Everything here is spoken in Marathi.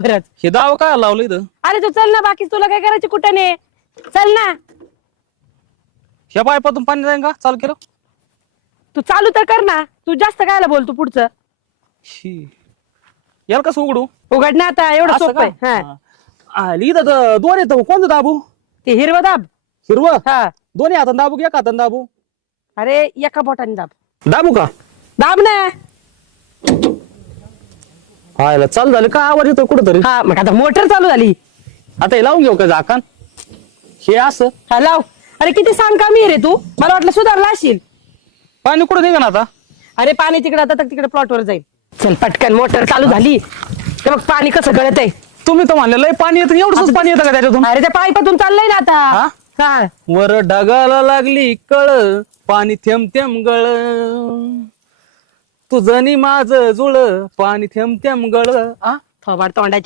परत हे दाव काय लावलं इथं? अरे तू चल ना, बाकी तुला काय करायचे कुठं नाही, चल ना. ह्या पायपातून पाणी जाईन का चालू केलं? तू चालू तर कर ना, तू जास्त कायला बोलतो पुढचं. शी. याला कसं उघडू? उघड ना आता, एवढं असं सोपं आहे. का? हा. हा, इथं तर दोन येतं, कोणतं दाबू? ते हिरवं दाब. हिरवं? हा. दोन्ही हातात दाबू की एका हातात दाबू? अरे एका बोटाने दाब. दाबू का? दाब ना. हायला चालू झालं का? आवाज येतो कुठंतरी. हा मग आता मोटर चालू झाली. आता हे लावून घेऊ का झाकण? हे असं हा लाव. अरे किती सांग कमी रे तू, मला वाटलं सुधारला असशील. पाणी कुठं निघा आता? अरे पाणी तिकडे, आता तिकडे प्लॉटवर जाईल. चल पटकन, मोटर चालू झाली. ते बघ पाणी कसं गळत आहे. तुम्ही तर म्हणलं लय पाणी येतं, एवढंच पाणी येतं का त्याच्यातून? अरे त्या पाईपातून चाललंय ना आता. हा? हा. वर ढगाला लागली कळ, पाणी थेंब थेंब गळ, तुझं नि माझं जुळ, पाणी थेंब थेंब गळ. थोबाड तोंडाची